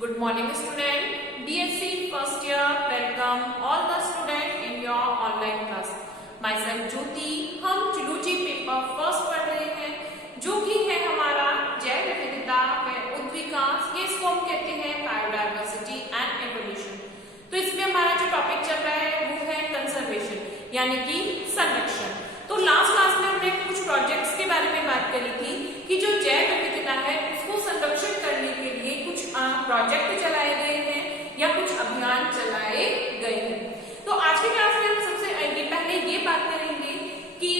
Good morning student. BSc first year, welcome all the student in your online class. Myself ज्योति, हम zoology paper first पढ़ रहे हैं जो कि है हमारा जैव विविधता व उद्विकास। ये इसको हम कहते हैं बायोडायवर्सिटी एंड एवोल्यूशन। तो इसमें हमारा जो टॉपिक चल रहा है वो है कंजर्वेशन यानी कि संरक्षण। तो लास्ट क्लास में हमने कुछ प्रोजेक्ट्स के बारे में बात करी थी कि जो जैव विविधता है उसको संरक्षण करने के लिए कुछ प्रोजेक्ट चलाए गए हैं या कुछ अभियान चलाए गए हैं। तो आज की क्लास में हम सबसे पहले ये बात करेंगे कि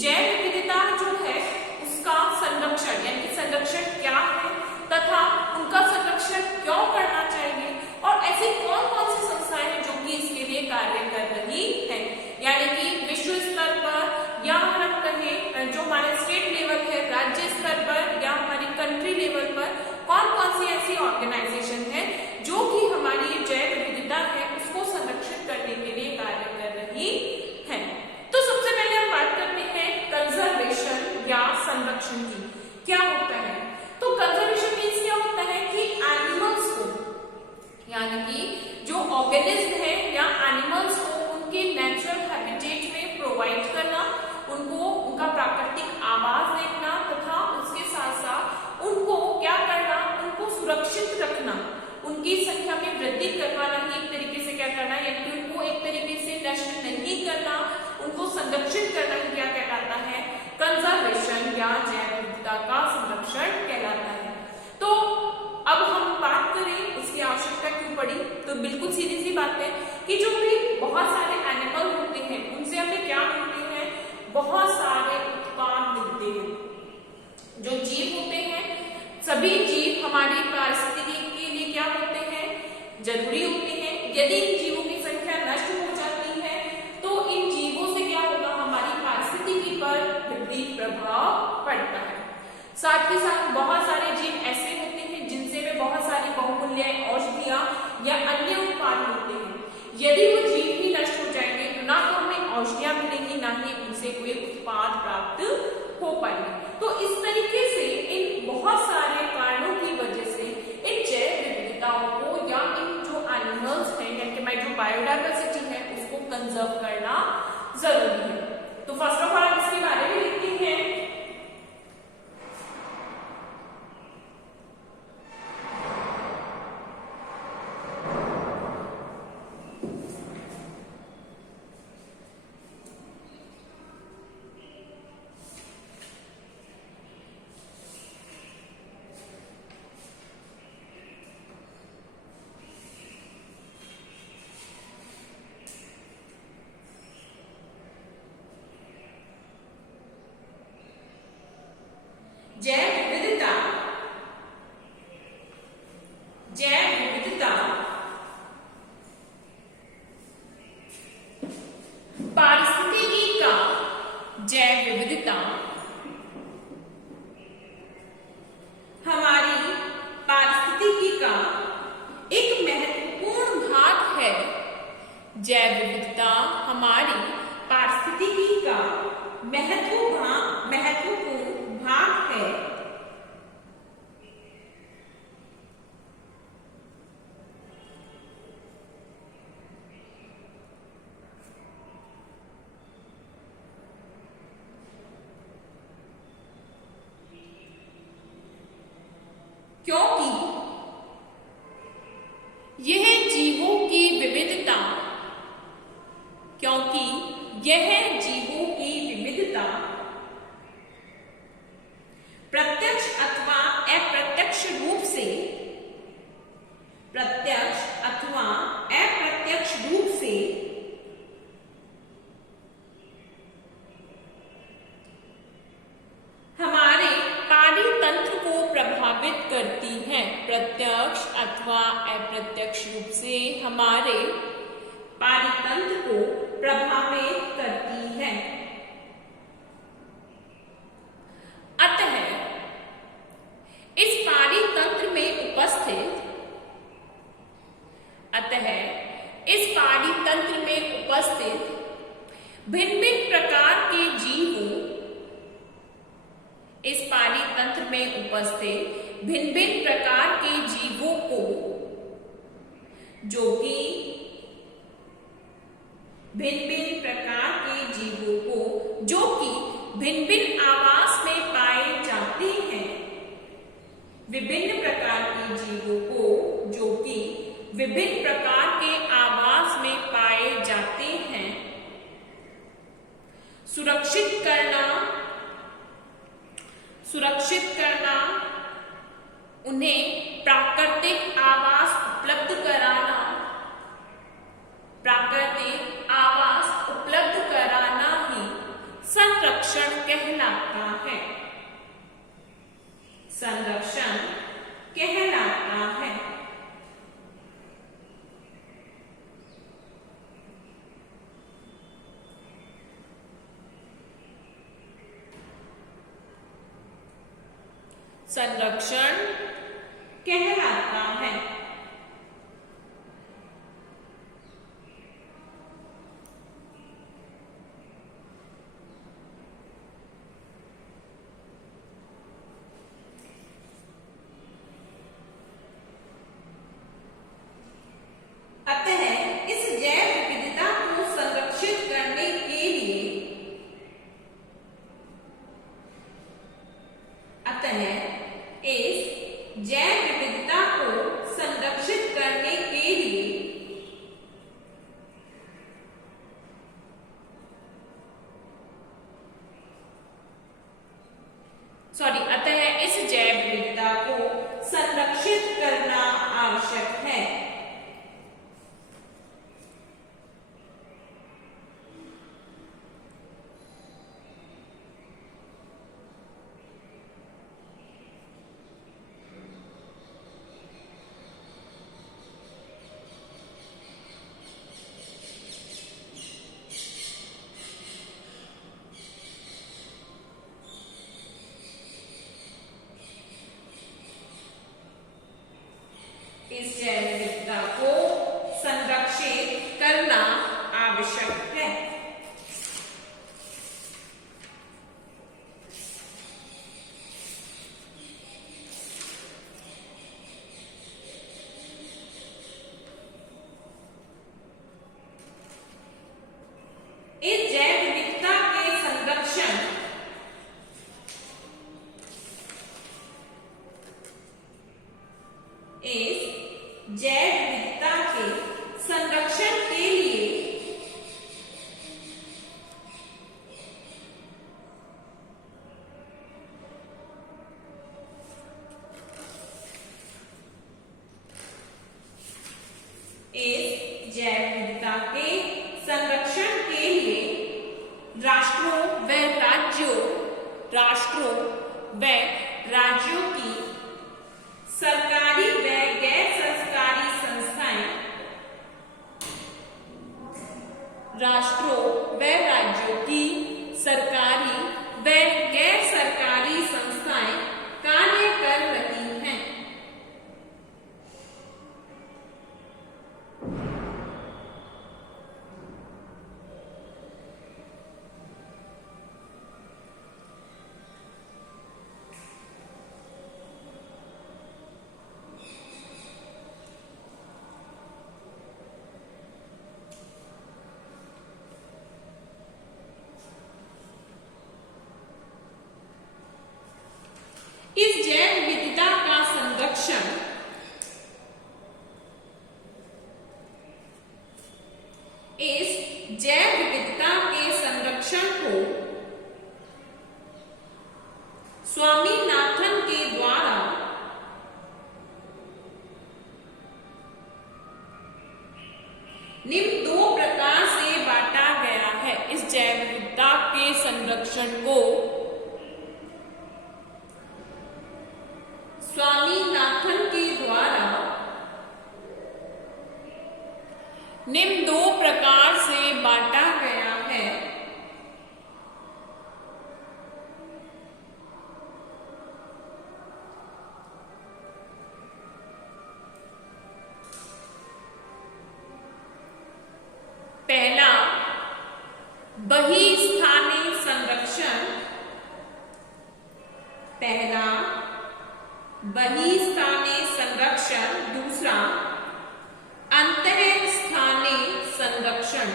जैव विविधता जो है उसका संरक्षण यानी कि संरक्षण क्या है तथा उनका संरक्षण क्यों करना चाहिए और ऐसी कौन कौन सी संस्थाएं हैं जो कि इसके लिए कार्य कर रही है। यानी कि विश्व स्तर पर या हम कहें जो हमारे स्टेट लेवल है, राज्य स्तर पर या हमारी कंट्री लेवल पर कौन कौन सी ऐसी ऑर्गेनाइजेशन है जो कि हमारी जैव विविधता है उसको संरक्षित करने के लिए कार्य कर रही है। तो सबसे पहले हम बात करते हैं कंजर्वेशन या संरक्षण की। क्या होता है? तो कंजर्वेशन मीन्स क्या होता है कि एनिमल्स को यानी कि जो ऑर्गेनिज्म है या एनिमल्स को उनके नेचुरल हैबिटेट में प्रोवाइड करना, उनको उनका प्राकृतिक आवास देखना तथा उसके साथ साथ उनको क्या करना, उनको सुरक्षित रखना, उनकी संख्या में वृद्धि करवाना ही एक तरीके से क्या करना यानी कि उनको एक तरीके से नष्ट नहीं करना, उनको संरक्षित करना ही क्या कहलाता है? कंजर्वेशन या जैव विविधता का संरक्षण कहलाता है। तो अब हम बात करें इसकी आवश्यकता क्यों पड़ी, तो बिल्कुल सीधी सी बात है कि जो भी बहुत सारे एनिमल होते हैं उनसे हमें क्या मिलते हैं? बहुत सारे उत्पाद मिलते हैं। जो जीव होते हैं सभी जीव हमारी पारिस्थितिकी के लिए क्या होते हैं? जरूरी होते हैं। यदि इन जीवों की संख्या नष्ट हो जाती है तो इन जीवों से क्या होगा? हमारी पारिस्थितिकी पर विपरीत प्रभाव पड़ता है। साथ ही साथ बहुत सारे जीव ऐसे होते हैं जिनसे वे बहुत सारी बहुमूल्य औषधियां या अन्य उत्पाद मिलते हैं। यदि वो जीव ही नष्ट हो जाएंगे तो ना तो हमें औषधियां मिलेंगी ना ही उनसे कोई उत्पाद प्राप्त हो पाएंगे। तो इस तरीके से इन बहुत सारे कारणों की वजह से इन जैव विविधताओं को या इन जो एनिमल्स हैं यानी कि जो बायोडायवर्सिटी है उसको कंजर्व करना जरूरी है। तो फर्स्ट ऑफ ऑल हम इसके बारे में लिखते हैं। जैव विविधता पारिस्थितिकी का जैव विविधता हमारी पारिस्थितिकी का एक महत्वपूर्ण भाग है। जैव विविधता हमारी पारिस्थितिकी का महत्वपूर्ण भाग है। क्योंकि यह जीवों की विविधता प्रत्यक्ष अथवा अप्रत्यक्ष रूप से हमारे पारितंत्र को प्रभावित करती है। प्रत्यक्ष अथवा अप्रत्यक्ष रूप से हमारे पारितंत्र को प्रभावित करती है। अतः इस पारितंत्र में उपस्थित भिन्न भिन्न प्रकार के जीवों इस पारितंत्र में उपस्थित भिन्न भिन्न प्रकार के जीवों को जो कि भिन्न भिन्न प्रकार के जीवों को, जो कि भिन्न भिन्न आवास में पाए जाते हैं। विभिन्न प्रकार के जीवों को, जो कि विभिन्न प्रकार के आवास में पाए जाते हैं। सुरक्षित करना, उन्हें प्राकृतिक आवास उपलब्ध कराना, प्राकृतिक आवास उपलब्ध कराना ही संरक्षण कहलाता है। संरक्षण कहलाता है। संरक्षण कहलाता है। अतः इस जैव विविधता को संरक्षित करने के लिए अतः इस जैव विविधता को संरक्षित करना आवश्यक है। इस जैव विविधता को संरक्षित करना आवश्यक है। इस जैव विविधता के संरक्षण जैव विविधता के संरक्षण के लिए राष्ट्रों व राज्यों की सरकारी व गैर सरकारी संस्थाएं, राष्ट्रों व राज्यों की सरकारी व गैर सरकारी संस्थाएं कार्य कर रही हैं। इस जैव विविधता का संरक्षण इस जैव विविधता के संरक्षण को स्वामीनाथन के द्वारा निम्न दो प्रकार से बांटा गया है। इस जैव विविधता के संरक्षण को स्वामीनाथन के द्वारा निम्न दो प्रकार से बांटा गया है। पहला बहिस्थानी संरक्षण, पहला बहिस्थानी संरक्षण, दूसरा अंतःस्थानीय संरक्षण।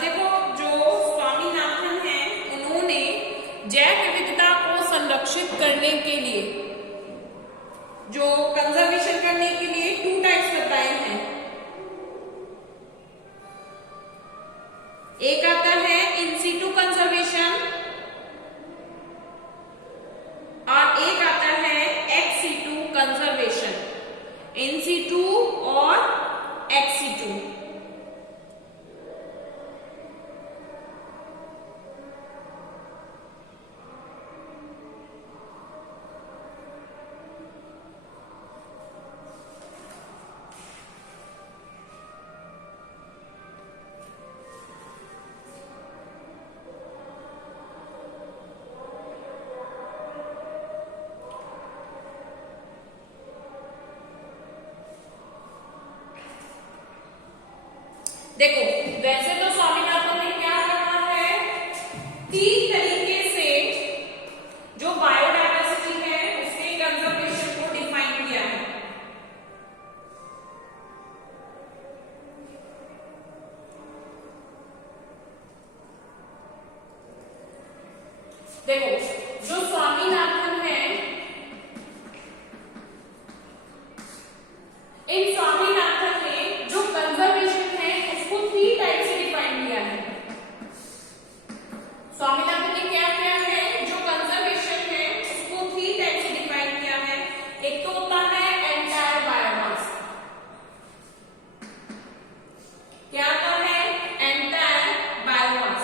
देखो जो स्वामीनाथन हैं उन्होंने जैव विविधता को संरक्षित करने के लिए, जो कंजर्वेशन करने के लिए 2 टाइप्स बताए हैं। एक आता है इन सीटू कंजर्वेशन और एक आता है ex situ conservation. In situ और एक्स सीटू। देखो वैसे तो स्वामीनाथन ने क्या कहा है, 3 तरीके से जो बायोडायवर्सिटी है उसके कंजर्वेशन को डिफाइन किया है। देखो जो स्वामीनाथन है, इन स्वामीनाथन ने जो कंजर्वेशन है उसको 3 टाइप से डिफाइन किया है। स्वामीनाथन ने क्या किया है, जो कंजर्वेशन है उसको 3 टाइप से डिफाइन किया है। एक तो होता है एंटायर बायोमास। क्या आता है, एंटायर बायोमास।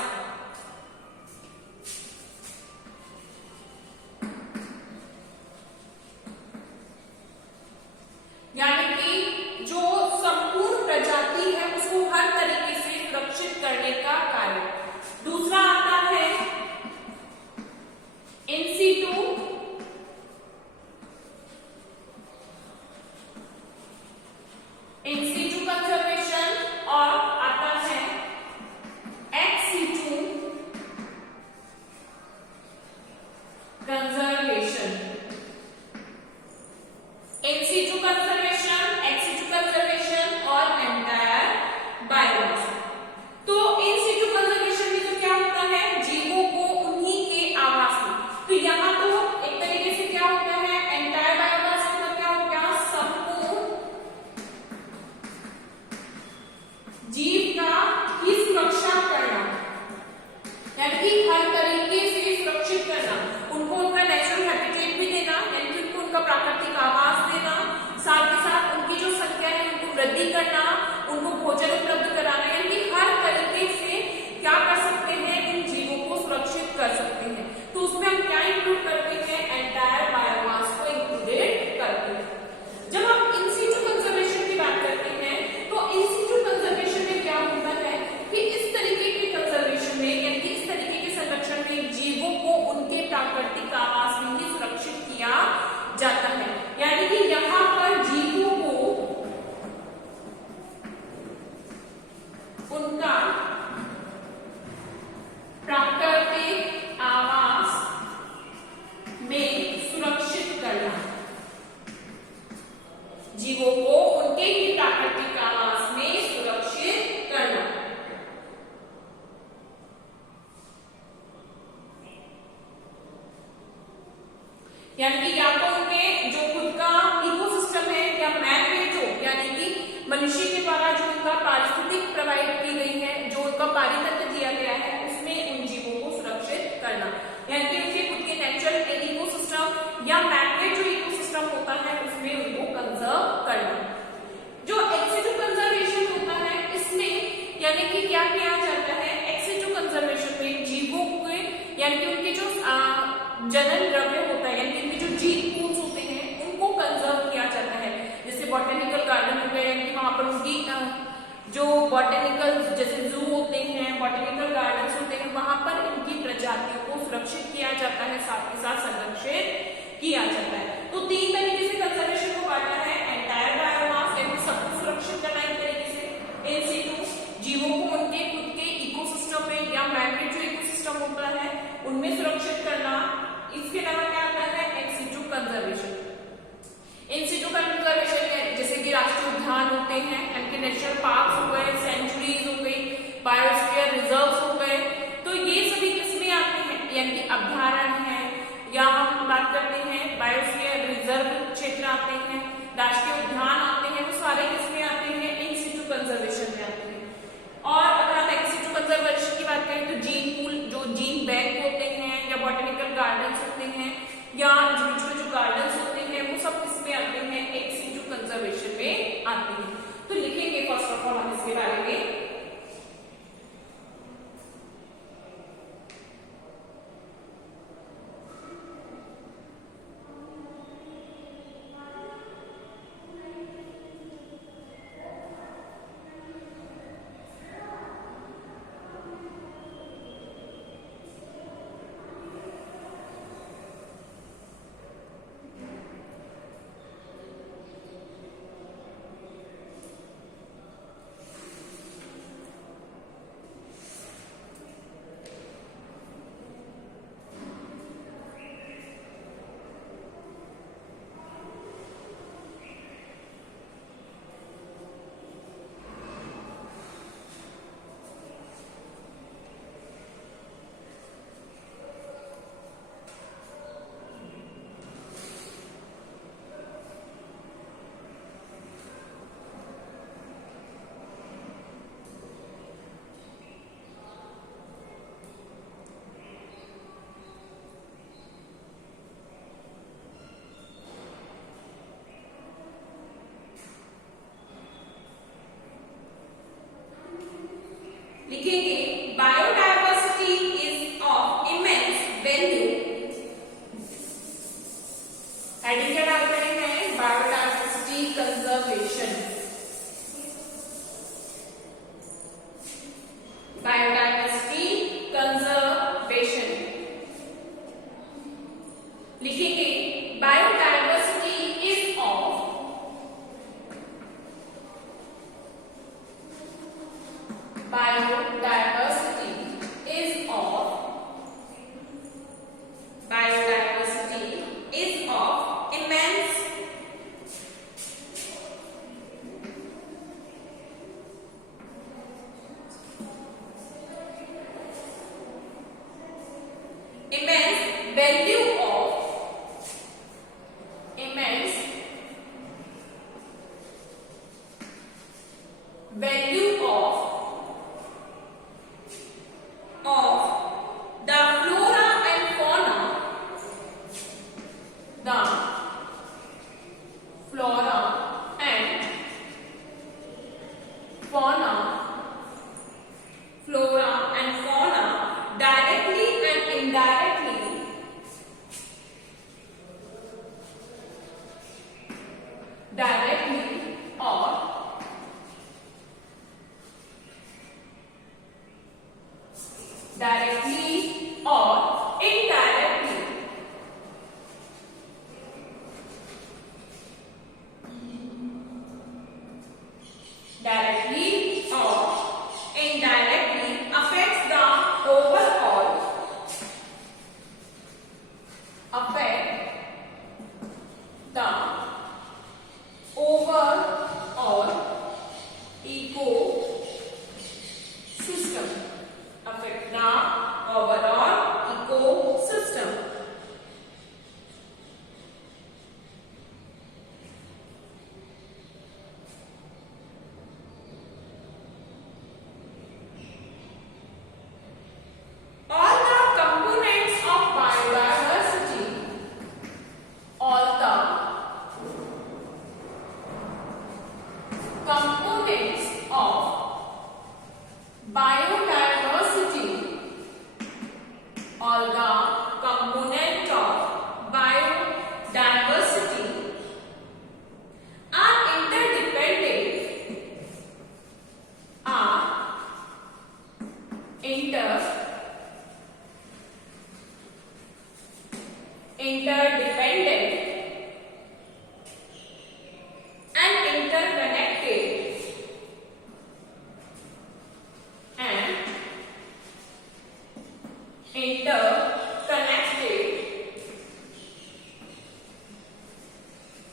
यानी कि जो संपूर्ण प्रजाति है उसको हर तरीके से सुरक्षित करने का कार्य। दूसरा आता है इन सीटू कंजर्वेशन और आता है ex situ conservation. In situ conservation, ex situ conservation और एंटायर बायोमास। तो इन सीटू कंजर्वेशन में तो क्या होता है, जीवों को उन्हीं के आवास में। तो यहाँ तो एक तरीके से क्या होता है, एंटायर बायोमास मतलब क्या हो गया, संपूर्ण जीव का ही सुरक्षा करना, यानी कि हर तरीके से सुरक्षित करना। उनको उनका नेचुरल हैबिटेट भी देना, यानी कि उनको उनका प्राकृतिक आवास देना, साथ ही साथ उनकी जो संख्या है उनको वृद्धि करना, उनको भोजन उपलब्ध कराना, यानी कि हर तरीके से क्या कर सकते हैं, इन जीवों को सुरक्षित कर सकते हैं। तो उसमें हम क्या इंक्लूड करते हैं, एंटायर बायोमास को इंक्लूडेड करते हैं। जब हम इन सीटू कंजर्वेशन की बात करते हैं तो इन सीटू कंजर्वेशन में क्या होता है कि इस तरीके के कंजर्वेशन में, यानी कि इस तरीके के संरक्षण में जीवों को उनके प्राकृतिक आवास में ही सुरक्षित किया जाता है। यानी कि यहाँ पर जीवों को उनका प्राकृतिक आवास में सुरक्षित करना, जीवों को उनके ही प्राकृतिक आवास में सुरक्षित करना। यानी कि या तो उनके जो खुद का इकोसिस्टम है या मैनमेड हो, यानी कि मनुष्य के द्वारा जो उनका पारिस्थितिक प्रोवाइड की गई है, जो उनका पारितंत्र दिया गया है, उसमें उन जीवों को सुरक्षित करना। यानी कि उनके खुद के नेचुरल इकोसिस्टम या मैनमेड जो इकोसिस्टम होता है उसमें उनको कंजर्व करना। जो एक्स सीटू कंजर्वेशन होता है इसमें यानी कि क्या किया जाता है, एक्स सीटू कंजर्वेशन में जीवों के यानी कि उनके जो जनन द्रव्य होता है, यानी कि उनके जो जीन पूल्स होते हैं उनको कंजर्व किया जाता है। जैसे बॉटेनिकल गार्डन हो गया, यानी कि वहां पर उनकी जो बॉटनी किया जाता है। तो 3 तरीके से कंजर्वेशन को बांटा है, एंटायर बायोमास यानी सब कुछ सुरक्षित करना एक तरीके से, इन सिटू जीवों को उनके खुद के इकोसिस्टम में या मैनमेड जो इकोसिस्टम होता है उनमें सुरक्षित करना। इसके अलावा क्या आता है, एक्स सिटू कंजर्वेशन। इन सिटू कंजर्वेशन में जैसे कि राष्ट्रीय उद्यान होते हैं, यानी नेशनल पार्क हो गए, सेंचुरीज हो गई, बायोस्फीयर रिजर्व्स हो गए, तो ये सभी किसमें आते हैं, यानी कि अभ्यारण्य है, या हम बात करते हैं बायोस्फीयर रिजर्व क्षेत्र आते हैं, राष्ट्रीय उद्यान आते हैं, तो सारे किसमें आते हैं, इन सिटू कंजर्वेशन में आते हैं। और अगर हम एक्स सिटू कंजर्वेशन की बात करें तो जीन पूल, जो जीन बैंक होते हैं या बॉटनिकल गार्डन्स होते हैं या जो गार्डन्स होते हैं, वो सब किसमें आते हैं, एक्स सिटू कंजर्वेशन में आते हैं। तो लिखेंगे फर्स्ट ऑफ ऑल हम इसके बारे में। लिखेंगे biodiversity is of immense value. Heading क्या डाल रहे हैं, बायोडायवर्सिटी कंजर्वेशन। बायोडायवर्सिटी कंजर्वेशन लिखेंगे biodiversity is of biodiversity is of immense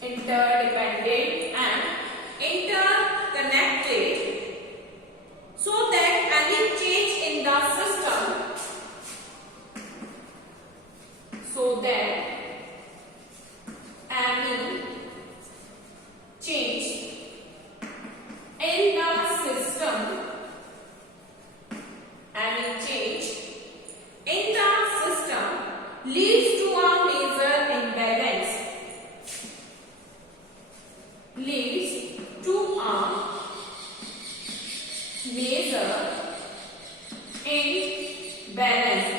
interdependent and interconnected, so that any change in the system, so that any change in the system, any change in the system leads to a major imbalance, leads to a major imbalance,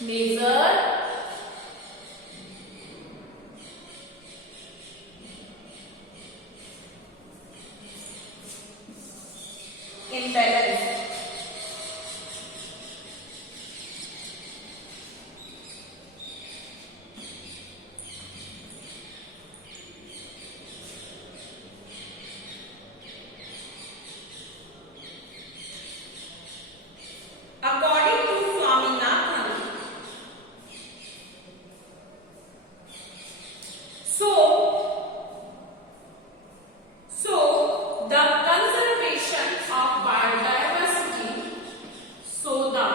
major imbalance. According to Swaminathan, so the conservation of biodiversity, so the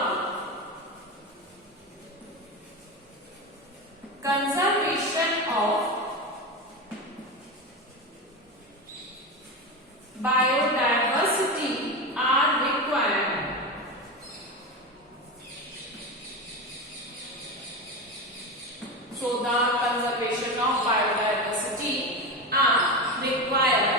conservation of biodiversity are required. So the conservation of biodiversity are required.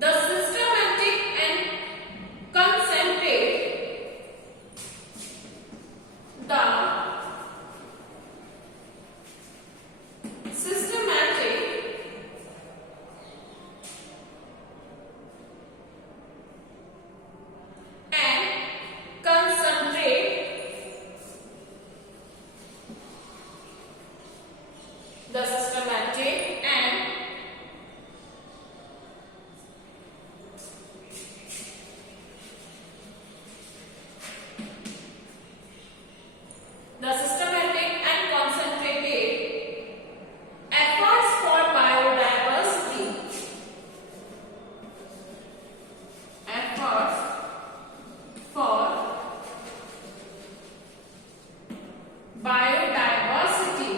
The systematic and concentrate, the systematic and concentrate, the systematic and the systematic and concentrated efforts for biodiversity, efforts for biodiversity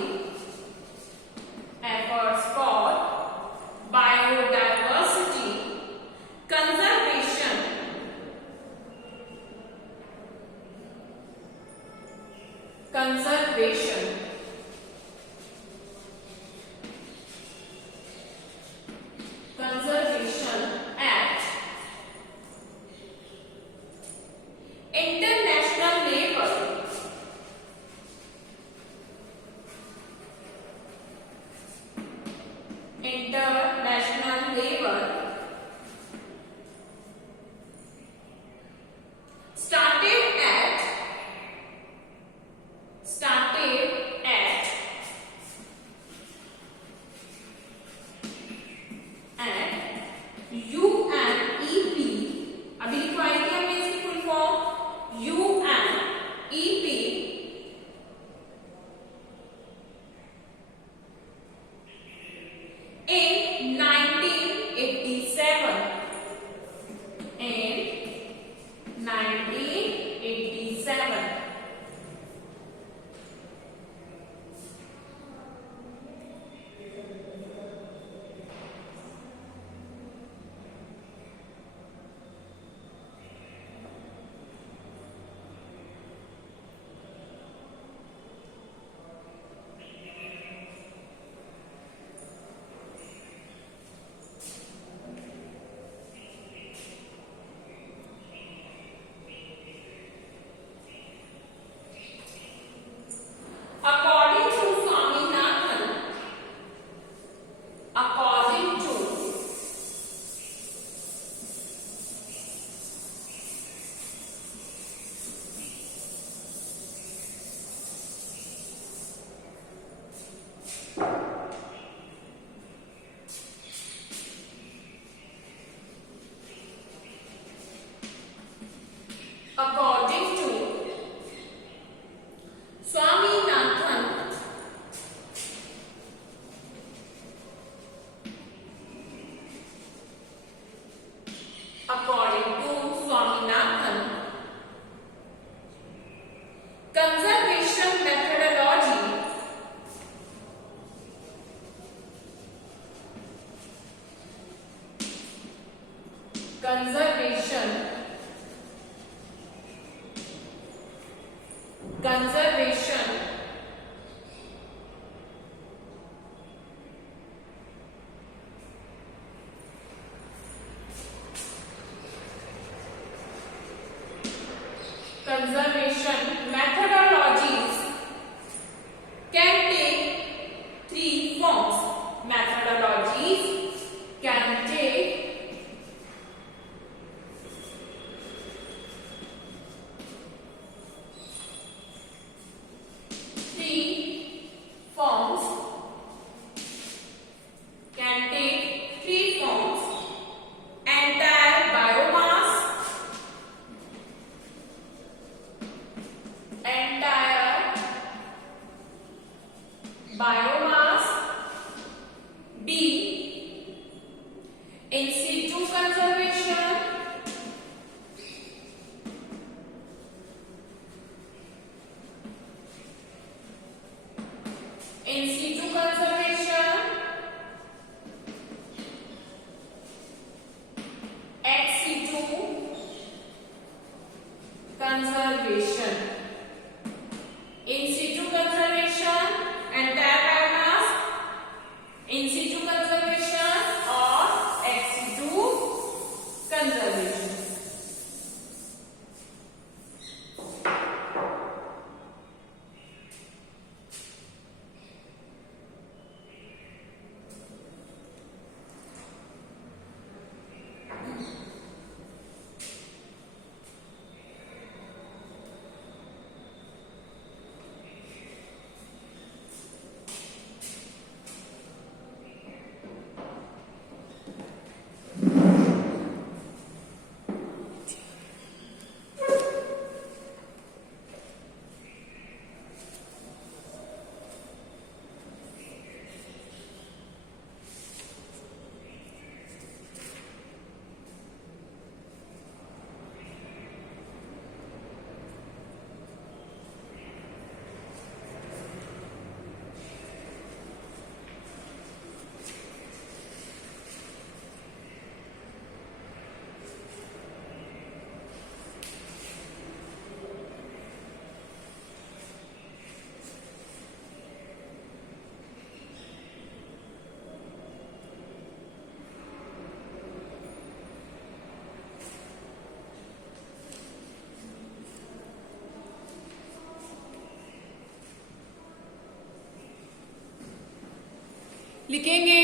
conservation conservation conservation methodologies can take three forms. Methodologies can take three forms. Can take three forms. Entire biomass, entire biomass. B, in situ conservation. In situ conservation. Ex situ conservation. In situ conservation, entire biomass, in situ conservation or ex situ conservation. लिखेंगे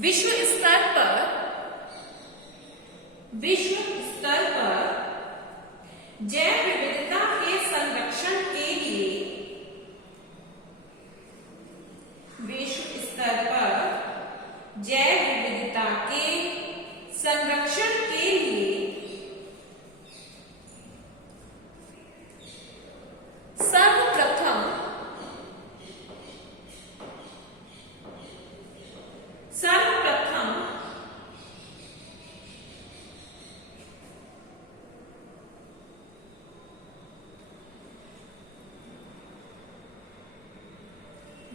विश्व स्तर पर जैव विविधता के संरक्षण के लिए विश्व स्तर पर जैव विविधता के संरक्षण के लिए सर्वप्रथम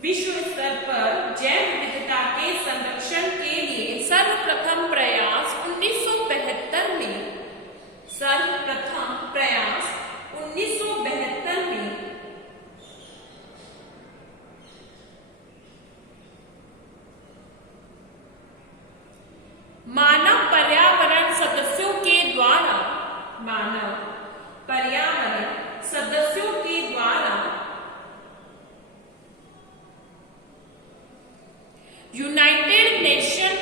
विश्व स्तर पर जैव विविधता के संरक्षण के लिए सर्वप्रथम प्रयास 1972 में मानव पर्यावरण सदस्यों के द्वारा यूनाइटेड नेशन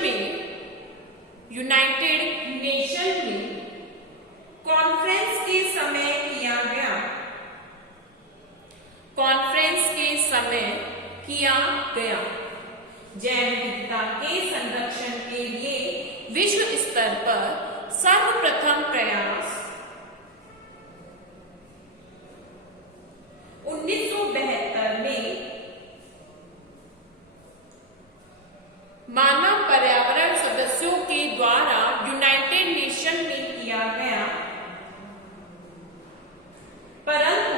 में कॉन्फ्रेंस के समय किया गया जैव विविधता के संरक्षण के लिए विश्व स्तर पर सर्वप्रथम प्रयास 1972 में मानव पर्यावरण सदस्यों के द्वारा यूनाइटेड नेशन में किया गया, परंतु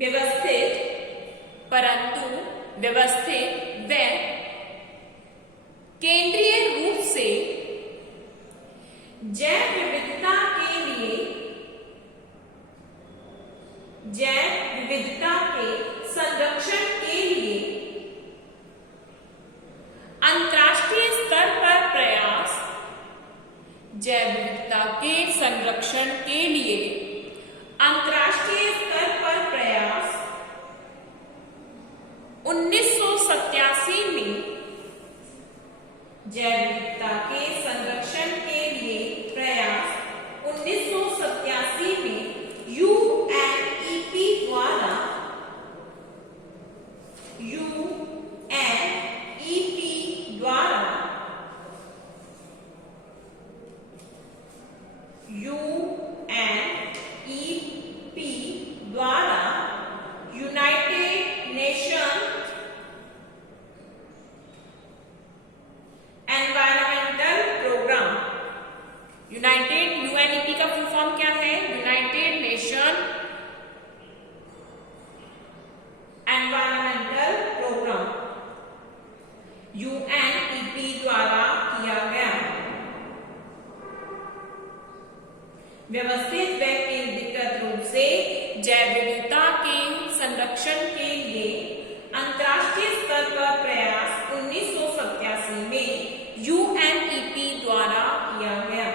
व्यवस्थित, परंतु व्यवस्थित व केंद्रीय रूप से जैव विविधता के लिए, जैव विविधता के संरक्षण के लिए अंतर्राष्ट्रीय स्तर पर प्रयास, जैव विविधता के संरक्षण के लिए अंतर्राष्ट्रीय स्तर पर प्रयास 1987 में जैव विविधता के संरक्षण के लिए प्रयास 1987 में यूएनईपी द्वारा United Nation environmental programme, UNEP का फुल फॉर्म क्या है? United Nation environmental programme, UNEP द्वारा किया गया व्यवस्थित व केंद्रीकृत रूप से जैव विविधता के संरक्षण के लिए अंतर्राष्ट्रीय स्तर पर प्रयास 1987 में यूएनईपी द्वारा किया गया।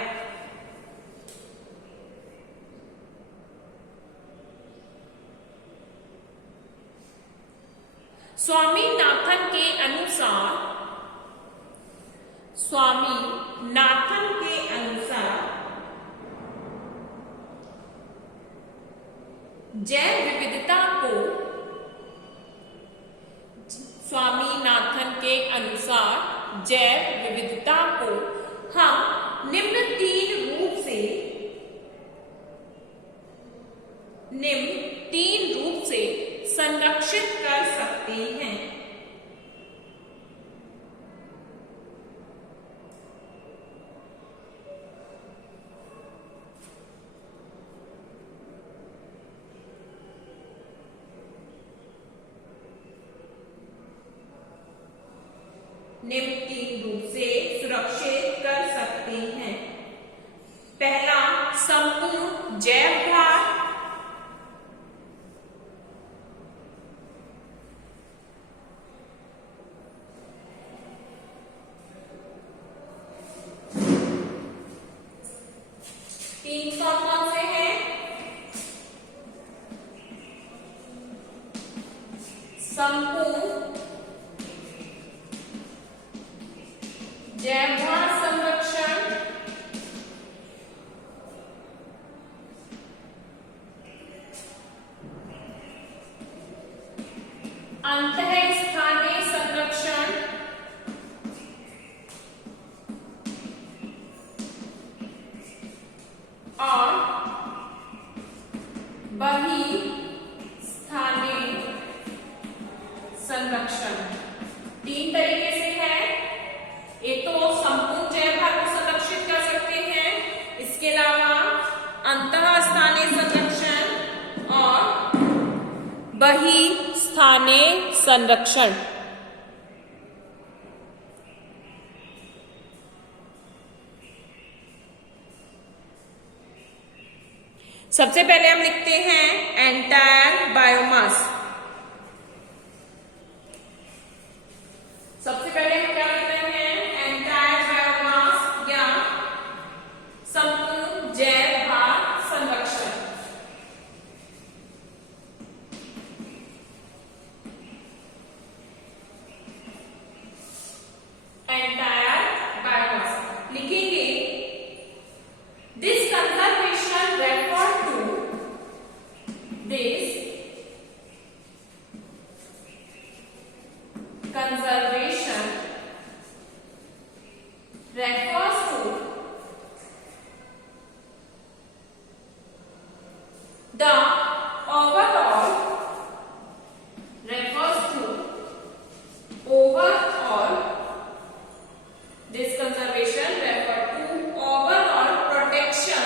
स्वामीनाथन के अनुसार, स्वामीनाथन के अनुसार जैव विविधता को, स्वामीनाथन के अनुसार जैव विविधता को हम निम्न तीन रूप से संरक्षित कर सकते हैं। निम्न तीन रूप से सुरक्षित कर सकते हैं। पहला, संपूर्ण जैव भार, तीन कौन से हैं? संपूर्ण जैव भार संरक्षण, अंतःस्थानीय संरक्षण, और बहिस्थानीय संरक्षण। तीन तरीके से है। एक तो संपूर्ण जैव भार को संरक्षित कर सकते हैं, इसके अलावा अंतःस्थानीय संरक्षण और बहिस्थानीय संरक्षण। सबसे पहले हम लिखते हैं एंटायर बायोमास। सबसे पहले हम क्या लिख रहे हैं? एंटायर बायोमास या संपूर्ण जैव भार संरक्षण। एंटायर बायोमास लिखेंगे। This conservation refer to this conservation refers to the overall, refers to overall, this conservation refer to overall protection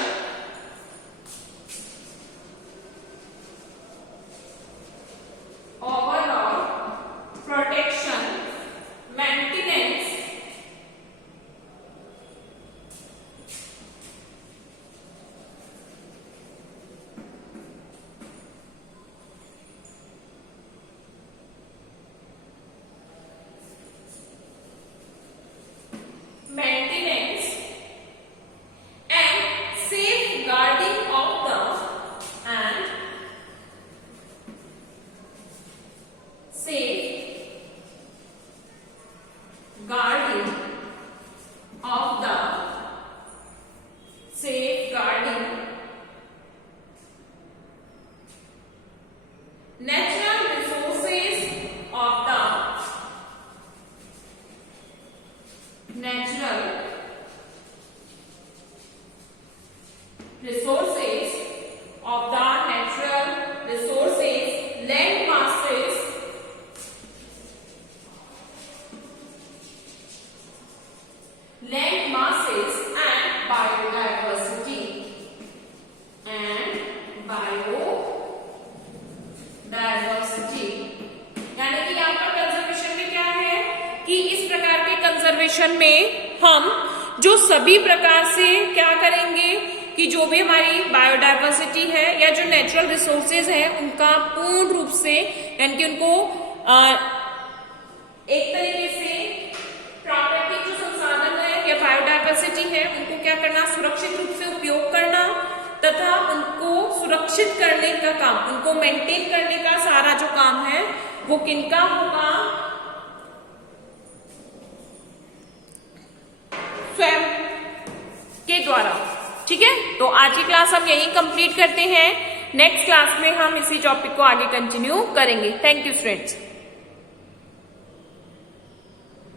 conservation में हम जो सभी प्रकार से क्या करेंगे कि जो भी हमारी बायोडाइवर्सिटी है या जो नेचुरल रिसोर्सेज है उनका पूर्ण रूप से यानी कि उनको एक तरीके से प्राकृतिक जो संसाधन है या बायोडाइवर्सिटी है उनको क्या करना, सुरक्षित रूप से उपयोग करना तथा उनको सुरक्षित करने का काम, उनको मेंटेन करने का सारा जो काम है वो किनका होगा, स्वयं के द्वारा। ठीक है, तो आज की क्लास हम यहीं कंप्लीट करते हैं। नेक्स्ट क्लास में हम इसी टॉपिक को आगे कंटिन्यू करेंगे। Thank you students.